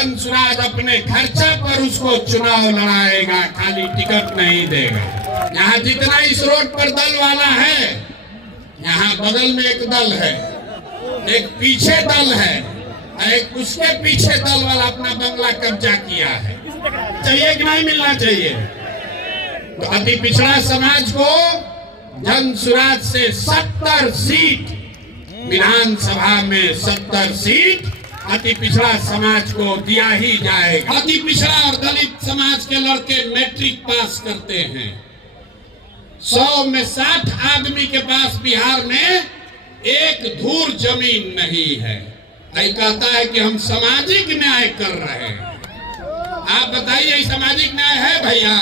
जन सुराज अपने खर्चा पर उसको चुनाव लड़ाएगा, खाली टिकट नहीं देगा। यहाँ जितना इस रोड पर दल वाला है, यहाँ बगल में एक दल है, एक पीछे दल है, एक उसके पीछे दल वाला अपना बंगला कब्जा किया है। चाहिए कि नहीं मिलना चाहिए? तो अति पिछड़ा समाज को जन सुराज से 70 सीट, विधानसभा में 70 सीट अति पिछड़ा समाज को दिया ही जाएगा। अति पिछड़ा और दलित समाज के लड़के मैट्रिक पास करते हैं। 100 में 60 आदमी के पास बिहार में एक धूर जमीन नहीं है। नहीं कहता है कि हम सामाजिक न्याय कर रहे हैं। आप बताइए सामाजिक न्याय है भैया?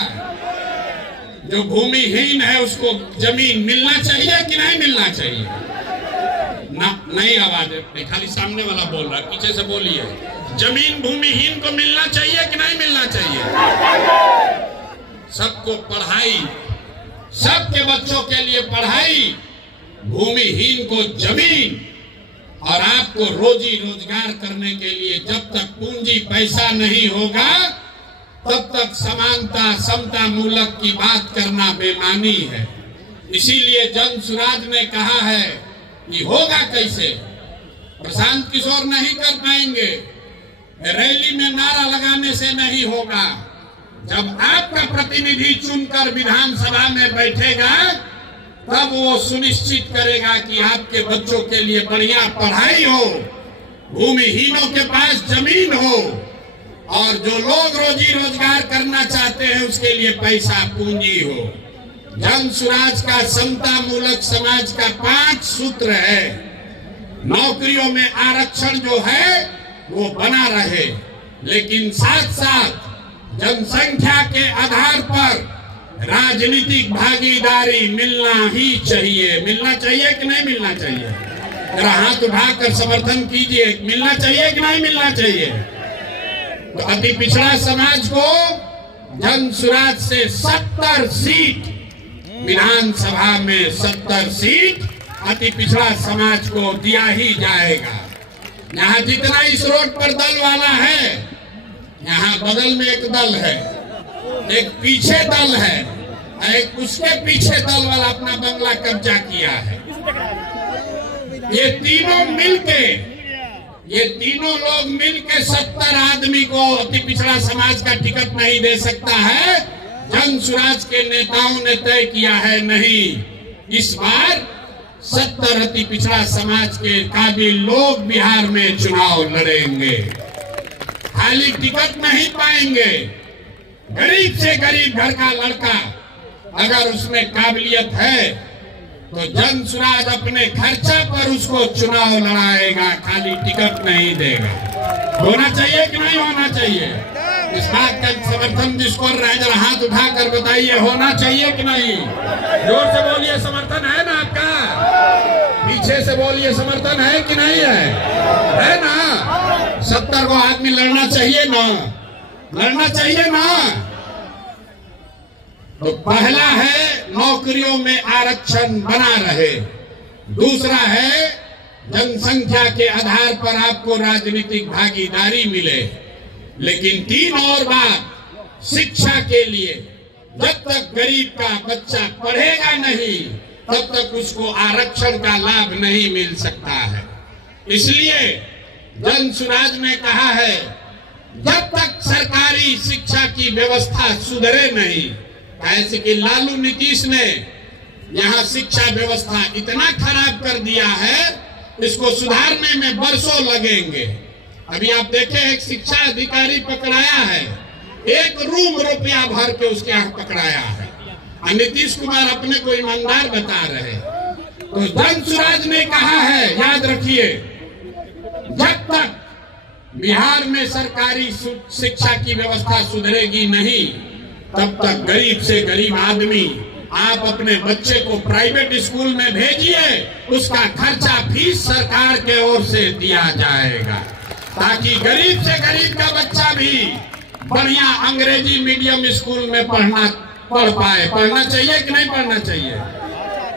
जो भूमिहीन है उसको जमीन मिलना चाहिए कि नहीं मिलना चाहिए? ना, नहीं आवाज है, खाली सामने वाला बोल रहा है, पीछे से बोलिए। जमीन भूमिहीन को मिलना चाहिए कि नहीं मिलना चाहिए? सबको पढ़ाई, सबके बच्चों के लिए पढ़ाई, भूमिहीन को जमीन, और आपको रोजी रोजगार करने के लिए जब तक पूंजी पैसा नहीं होगा तब तक समानता समता मूलक की बात करना बेमानी है। इसीलिए जन सुराज ने कहा है कि होगा कैसे? प्रशांत किशोर नहीं कर पाएंगे, रैली में नारा लगाने से नहीं होगा। जब आपका प्रतिनिधि चुनकर विधानसभा में बैठेगा तब वो सुनिश्चित करेगा कि आपके बच्चों के लिए बढ़िया पढ़ाई हो, भूमिहीनों के पास जमीन हो, और जो लोग रोजी रोजगार करना चाहते हैं उसके लिए पैसा पूंजी हो। जन सुराज का समता मूलक समाज का 5 सूत्र है। नौकरियों में आरक्षण जो है वो बना रहे, लेकिन साथ साथ जनसंख्या के आधार पर राजनीतिक भागीदारी मिलना ही चाहिए। मिलना चाहिए कि नहीं मिलना चाहिए? जरा हाथ उठाकर समर्थन कीजिए। मिलना चाहिए कि नहीं मिलना चाहिए? तो अति पिछड़ा समाज को जन सुराज से 70 सीट, विधानसभा में 70 सीट अति पिछड़ा समाज को दिया ही जाएगा। यहाँ जितना इस रोड पर दल वाला है, यहाँ बगल में एक दल है, एक पीछे दल है, एक उसके पीछे दल वाला अपना बंगला कब्जा किया है। ये तीनों लोग मिलके 70 आदमी को अति पिछड़ा समाज का टिकट नहीं दे सकता है। जन सुराज के नेताओं ने तय किया है, नहीं, इस बार 70 अति पिछड़ा समाज के काबिल लोग बिहार में चुनाव लड़ेंगे। खाली टिकट नहीं पाएंगे। गरीब से गरीब घर का लड़का अगर उसमें काबिलियत है तो जन सुराज अपने खर्चा पर उसको चुनाव लड़ाएगा, खाली टिकट नहीं देगा। होना चाहिए कि नहीं होना चाहिए? इस बात का समर्थन जिसको रहे जरा हाथ उठाकर बताइए, होना चाहिए कि नहीं? जोर से बोलिए, समर्थन है ना आपका? पीछे से बोलिए, समर्थन है कि नहीं है ना? 70 को आदमी लड़ना चाहिए ना? लड़ना चाहिए ना? तो पहला है नौकरियों में आरक्षण बना रहे, दूसरा है जनसंख्या के आधार पर आपको राजनीतिक भागीदारी मिले, लेकिन 3 और बात, शिक्षा के लिए जब तक गरीब का बच्चा पढ़ेगा नहीं तब तक उसको आरक्षण का लाभ नहीं मिल सकता है। इसलिए जन सुराज ने कहा है, जब तक सरकारी शिक्षा की व्यवस्था सुधरे नहीं, ऐसे कि लालू नीतीश ने यहाँ शिक्षा व्यवस्था इतना खराब कर दिया है, इसको सुधारने में बरसों लगेंगे। अभी आप देखें, एक शिक्षा अधिकारी पकड़ाया है, 1 रूम रुपया भर के उसके यहाँ पकड़ाया है। नीतीश कुमार अपने को ईमानदार बता रहे। तो जन सुराज ने कहा है, याद रखिए, जब तक बिहार में सरकारी शिक्षा की व्यवस्था सुधरेगी नहीं तब तक गरीब से गरीब आदमी, आप अपने बच्चे को प्राइवेट स्कूल में भेजिए, उसका खर्चा फीस सरकार के ओर से दिया जाएगा, ताकि गरीब से गरीब का बच्चा भी बढ़िया अंग्रेजी मीडियम स्कूल में पढ़ पाए। पढ़ना चाहिए कि नहीं पढ़ना चाहिए?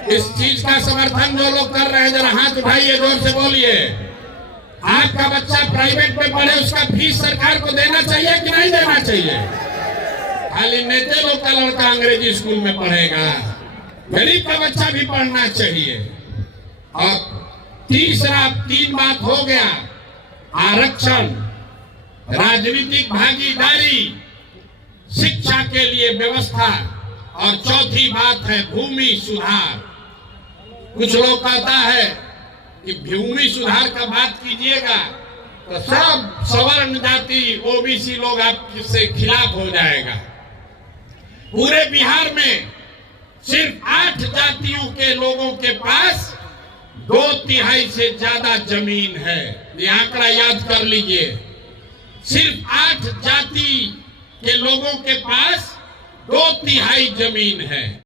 इस चीज का समर्थन जो लोग कर रहे हैं जरा हाथ उठाइए, जोर से बोलिए। आपका बच्चा प्राइवेट में पढ़े, उसका फीस सरकार को देना चाहिए कि नहीं देना चाहिए? खाली नेते लोग का लड़का अंग्रेजी स्कूल में पढ़ेगा, गरीब का बच्चा भी पढ़ना चाहिए। और तीसरा 3 बात हो गया, आरक्षण, राजनीतिक भागीदारी, शिक्षा के लिए व्यवस्था, और चौथी बात है भूमि सुधार। कुछ लोग कहता है कि भूमि सुधार का बात कीजिएगा तो सब सवर्ण जाति ओबीसी लोग आपसे खिलाफ हो जाएगा। पूरे बिहार में सिर्फ 8 जातियों के लोगों के पास 2/3 से ज्यादा जमीन है। ये आंकड़ा याद कर लीजिए, सिर्फ 8 जाति के लोगों के पास 2/3 जमीन है।